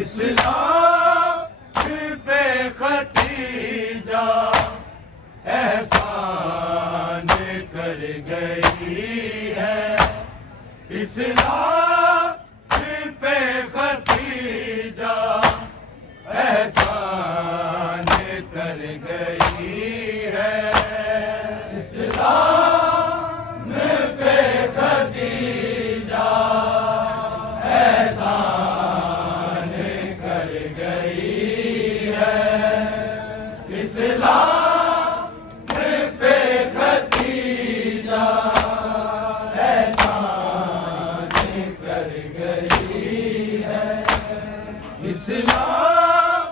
इस्लाम पे खतीजा एहसान कर गई है। इस्लाम पे खतीजा एहसान कर गई है। इस्लाम पे खतीजा एहसान कर गई है। इस्लाम पे खतीजा एहसान कर गई है। इस्लाम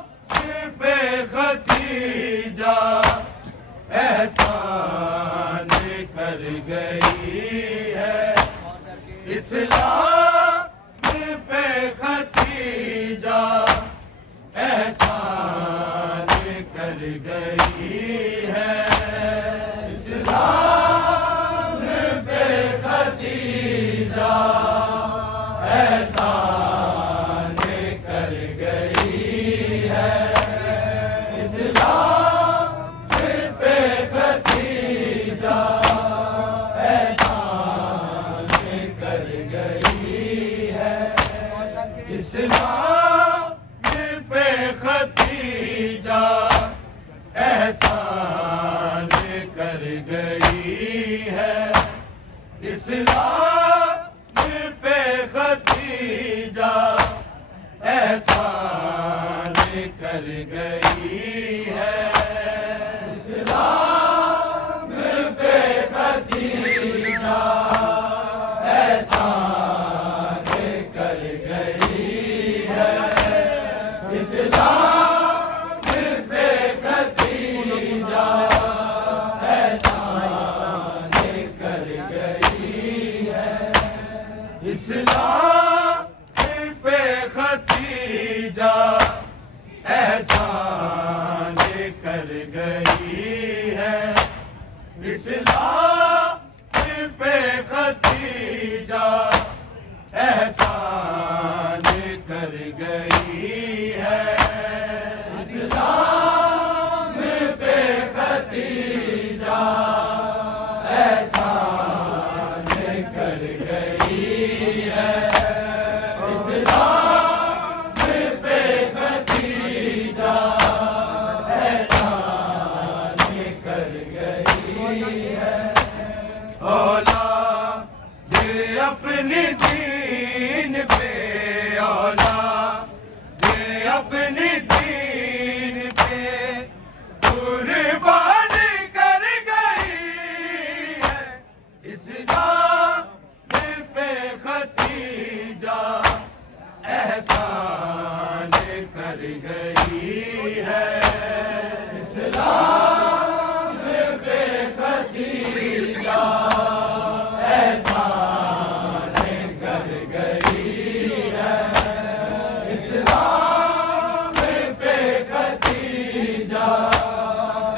पे खतीजा एहसान कर गई है। इस्लाम पे खतीजा एहसान कर गई है। इस्लाम पे खतीजा एहसान कर गई है। इस्लाम पे खतीजा एहसान कर गई है। इस्लाम पे खतीजा एहसान कर गई है। इस्लाम पे खतीजा एहसान कर गई है। इस्लाम पे खतीजा एहसान कर गई है। इस्लाम पे खतीजा एहसान कर गई है। इस्लाम पे खतीजा एहसान कर गई है। इस्लाम पे खतीजा एहसान कर गई है। इस्लाम पे खतीजा एहसान कर गई है। इस्लाम पे खतीजा एहसान कर गई है। औलाद अपने दीन पे, औलाद अपने दीन पे कुर्बान कर गई है। इस्लाम पे खतीजा एहसान कर गई है। इस्लाम पे खतीजा एहसान कर गई है। इस्लाम पे खतीजा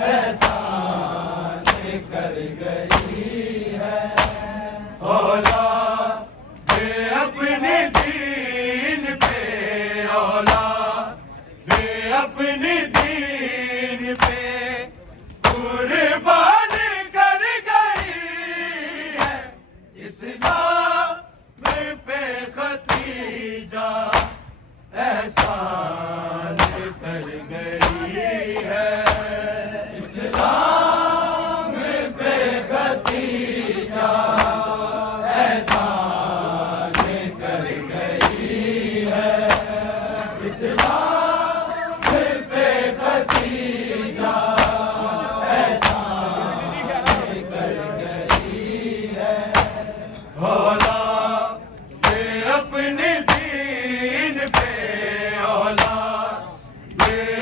एहसान कर गई है। औलाद अपने दीन पे, औलाद अपने दीन पे कुर्बान कर गई है। इस्लाम पे खतीजा एहसान कर गई है। इस्लाम पे खतीजा एहसान कर गई है। इस्लाम पे खतीजा एहसान कर गई है। औलाद अपने दीन पे, औलाद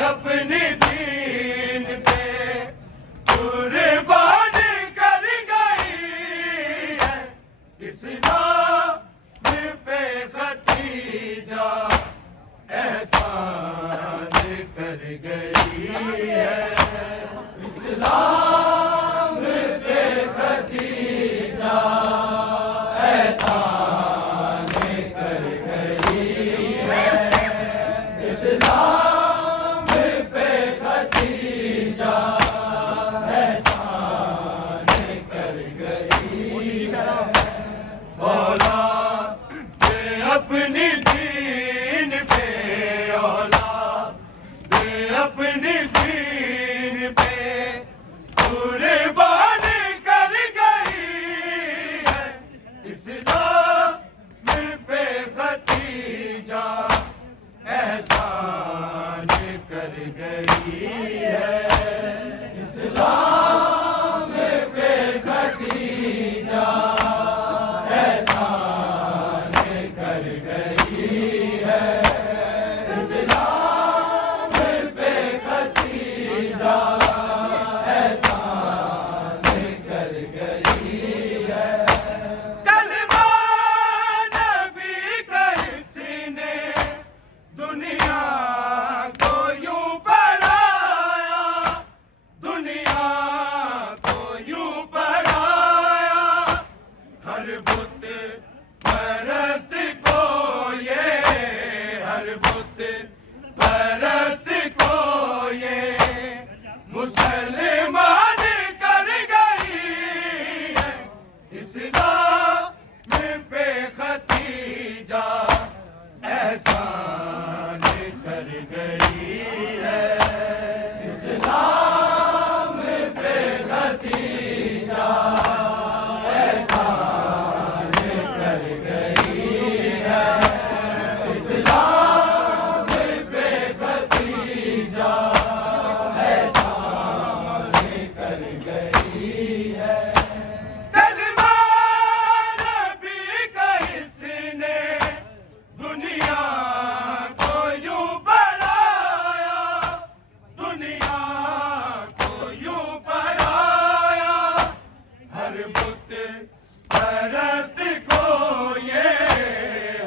अपने दीन पे कुर्बान कर गई है। इस्लाम पे खतीजा एहसान अपने दीन पे कुर्बान कर गई है। इस्लाम पे खदीजा एहसान कर गई है। इस्लाम पे खदीजा एहसान कर गई है। इस्लाम पे खदीजा एहसान कर गई है। कलमा नबी का इसने दुनिया को यूं पढ़ाया, दुनिया को यूं पढ़ाया। हर बुत परस्त को ये, हर बुत परस्त को ये मुसलमान कर गई है। इस्लाम पे खदीजा एहसान कर गई है। इस्लाम पे खदीजा एहसान कर गई है। इस्लाम पे खदीजा एहसान कर गई है। कलमा नबी का इसने दुनिया को यूं पढ़ाया, दुनिया को यूं पढ़ाया। हर बुत परस्त को ये,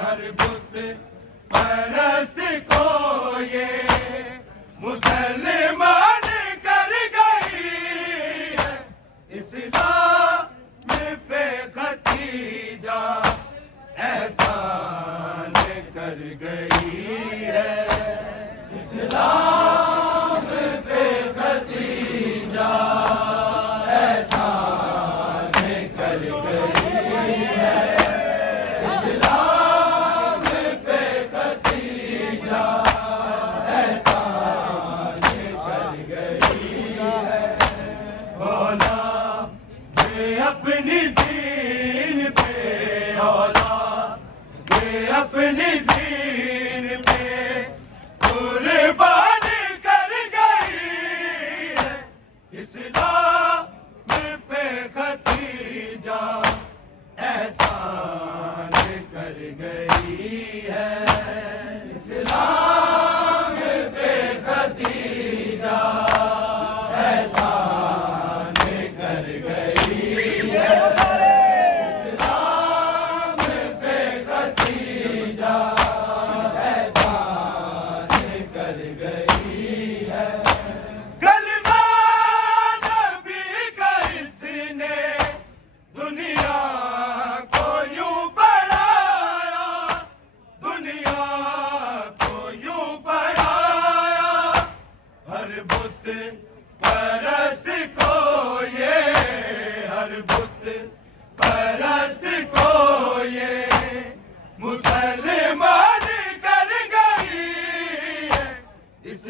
हर बुत परस्त को ये मुसलमान कर गई है। इस्लाम पे खदीजा एहसान कर गई है। इस्लाम पे खदीजा एहसान कर गई है। इस्लाम पे खदीजा एहसान कर गई है। औलाद अपनी दीन पे, औलाद अपनी दीन पे कुर्बान कर गई है। इस्लाम पे खदीजा एहसान कर गई है। इस्लाम पे खदीजा एहसान कर गई है। इस्लाम पे खदीजा एहसान कर गई है। कलमा नबी का इसने दुनिया को यूं पढ़ाया, दुनिया को यूं पढ़ाया। हर बुत परस्त को ये, हर बुत परस्त को ये मुसलमान कर गई है। इस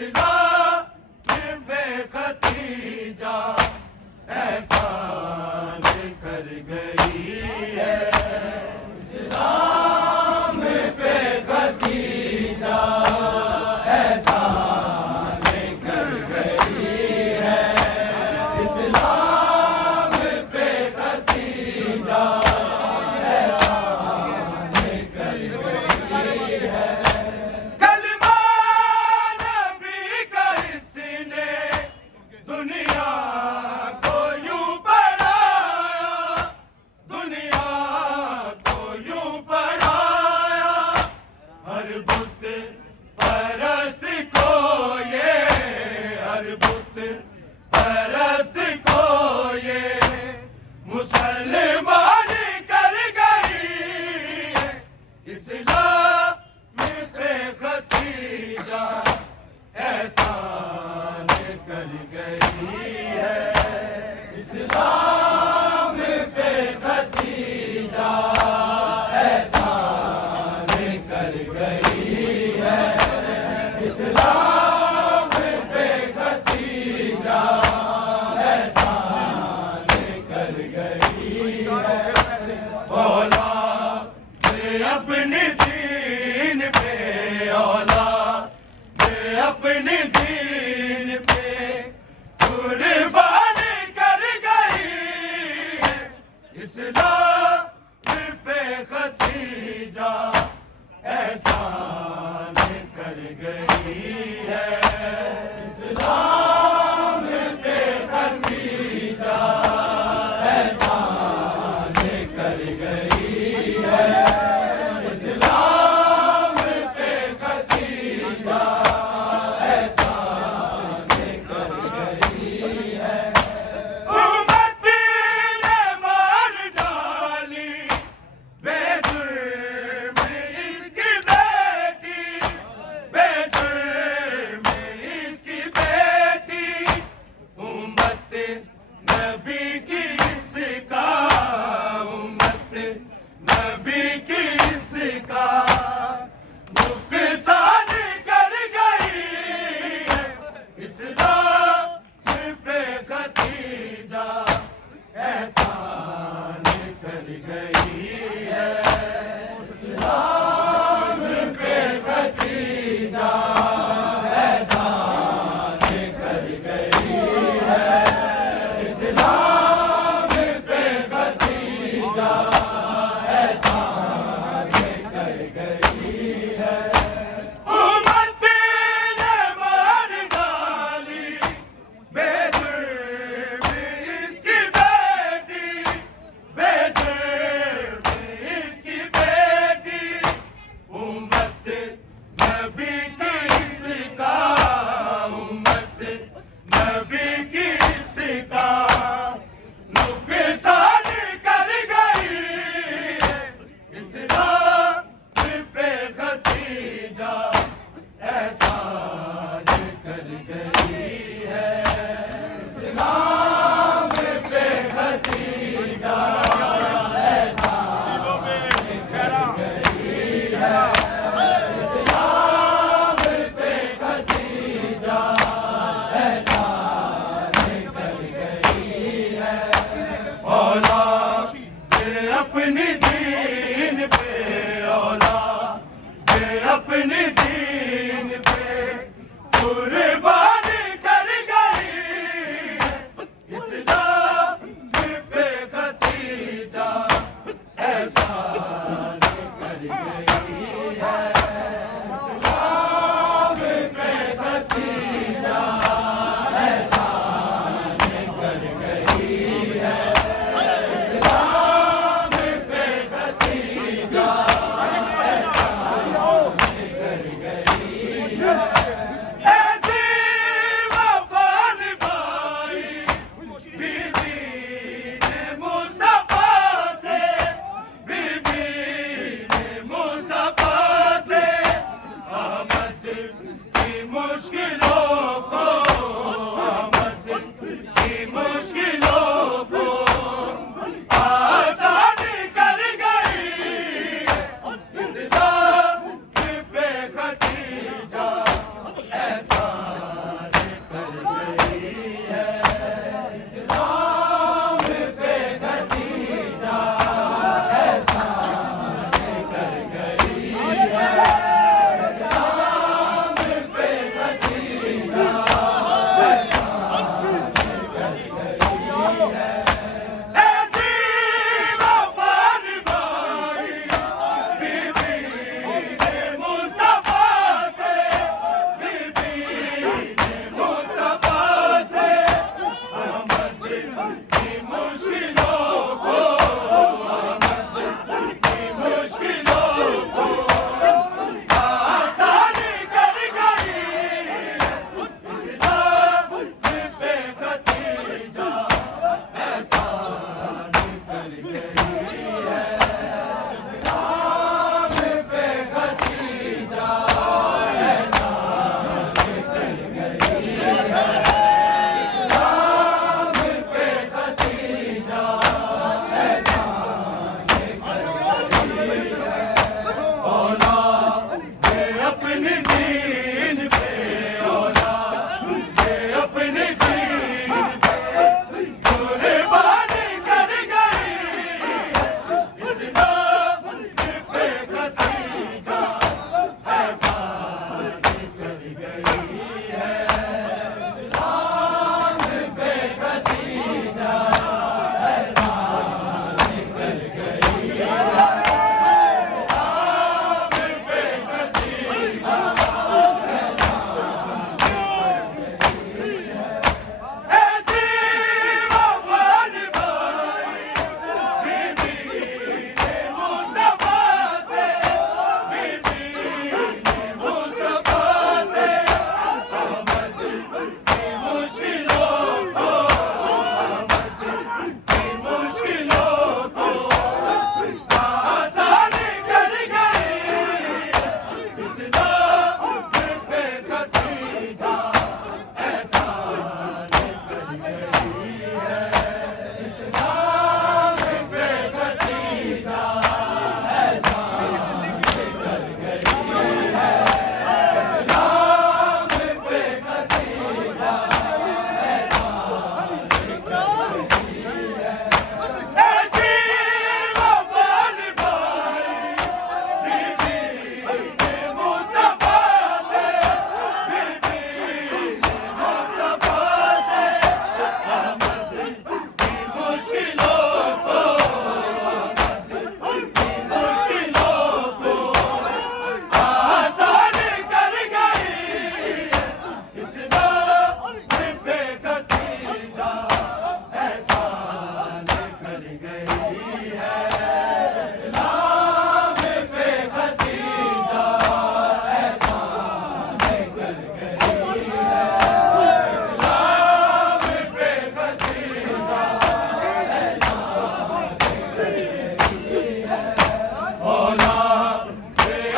अपने दीन पे कुर्बान कर गई है, इस्लाम पे खदीजा एहसान कर गई है, इस्लाम पे खदीजा एहसान कर गई है, इस्लाम पे खदीजा एहसान कर गई है। उम्मत ने मार डाली बेजुर्म इसकी बेटी, बेजुर्म इसकी बेटी, उम्मत नबी की इसका, उम्मत नबी की इसका नुकसान कर गई है, इस्लाम पे खदीजा एहसान कर गई है, इस्लाम पे खदीजा एहसान कर गई है, इस्लाम पे खदीजा एहसान कर गई है। उम्मत ने मार डाली बेजुर्म इसकी बेटी, बेजुर्म इसकी बेटी, उम्मत नबी की इसका, उम्मत नबी की इसका नुकसान कर गई है, इस्लाम पे खदीजा एहसान कर गई है, इस्लाम पे खदीजा एहसान कर गई है, इस्लाम पे खदीजा एहसान कर गई है। औलाद अपने दीन पे, औलाद अपने दीन पे कुर्बान कर गई है, इस्लाम पे खदीजा एहसान कर गई है, इस्लाम पे खदीजा एहसान कर गई है, इस्लाम पे खदीजा कर गई है। ऐसी वफा निभाई बीबी ने मुस्तफा से, बीबी ने मुस्तफा से, अहमद की मुश्किलों को, अहमद की मुश्किलों को आसान कर गई है, इस्लाम पे खदीजा एहसान कर गई है, इस्लाम पे खदीजा एहसान कर गई है, इस्लाम पे खदीजा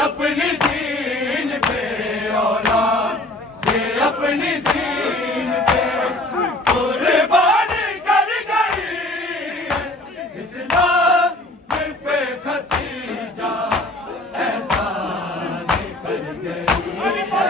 अपनी दीन पे औलाद ये अपनी दीन पे कुर्बान कर गई है इस्लाम पे खतीजा एहसान कर गई है।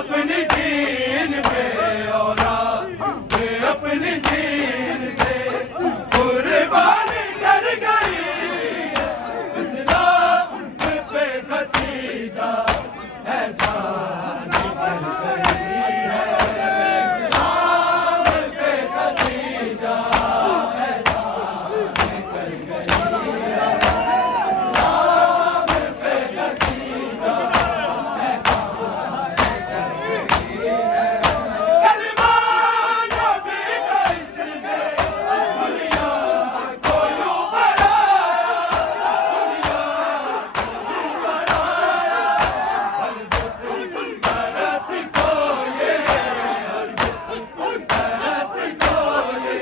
अपनी दीन पे औलाद अपनी दीन पे कुर्बान कर गई इस्लाम पे खतीजा ऐसा निकल गई है इस्लाम पे खतीजा ऐसा निकल गई है इस्लाम पे खतीजा ऐसा कलमा नबी का इसने दुनिया को यूं बनाया दुनिया को यूं बनाया परस्त को ये परस्त को ये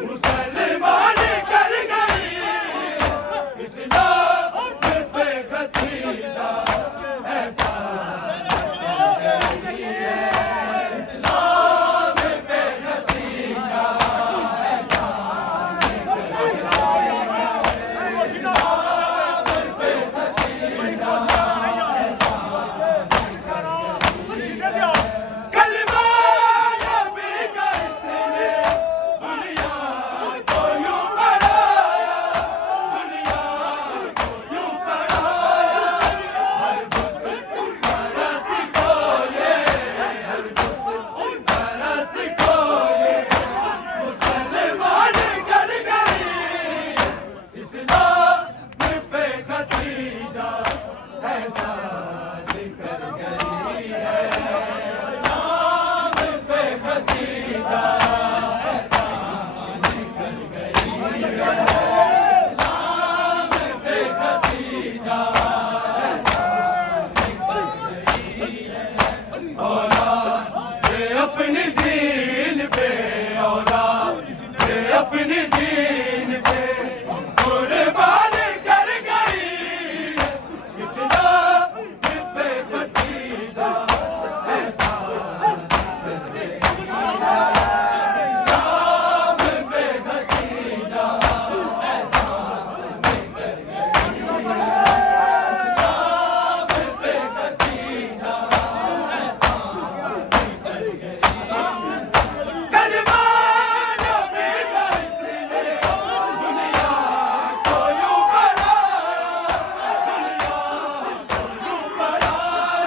मुसलमान कर गई इस्लाम पे खतीजा ऐसा गई है इस्लाम पे खतीजा ऐसा इस्लाम पे खतीजा कलमा नबी का इसने दुनिया को यूं बनाया दुनिया को यूं बनाया हर बुत परस्त को ये हर बुत परस्त को ये मुसलमान कर गई इस्लाम पे खतीजा ऐसा निकल गई है इस्लाम पे खतीजा ऐसा निकल गई है इस्लाम पे खतीजा ऐसा निकल गई है औलाद अपनी दीन पे औलाद अपनी दीन पे कुर्बान कर गई इस्लाम पे खतीजा ऐसा इस्लाम पे खतीजा ऐसा इस्लाम पे खतीजा ऐसा कलमा नबी का इसने दुनिया को यूं बनाया दुनिया को यूं बनाया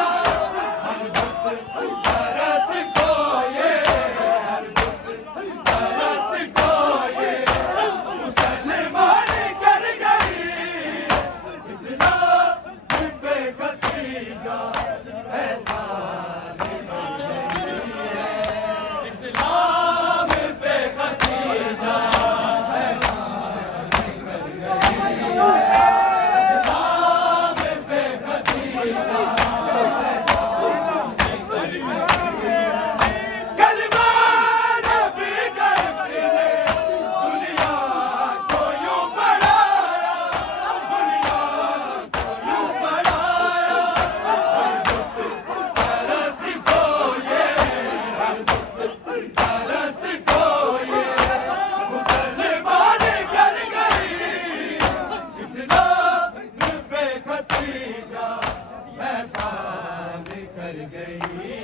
हर बुत परस्त को ये हर बुत परस्त को ये मुसलमान कर गई इस्लाम पे खतीजा ऐसा निकल गई है इस्लाम पे खतीजा ऐसा निकल गई है इस्लाम पे खतीजा कलमा नबी का इसने दुनिया को यूं बनाया दुनिया को यूं बनाया हर बुत परस्त को ये हर बुत परस्त को ये मुसलमान कर गई इस्लाम पे खतीजा ऐसा निकल गई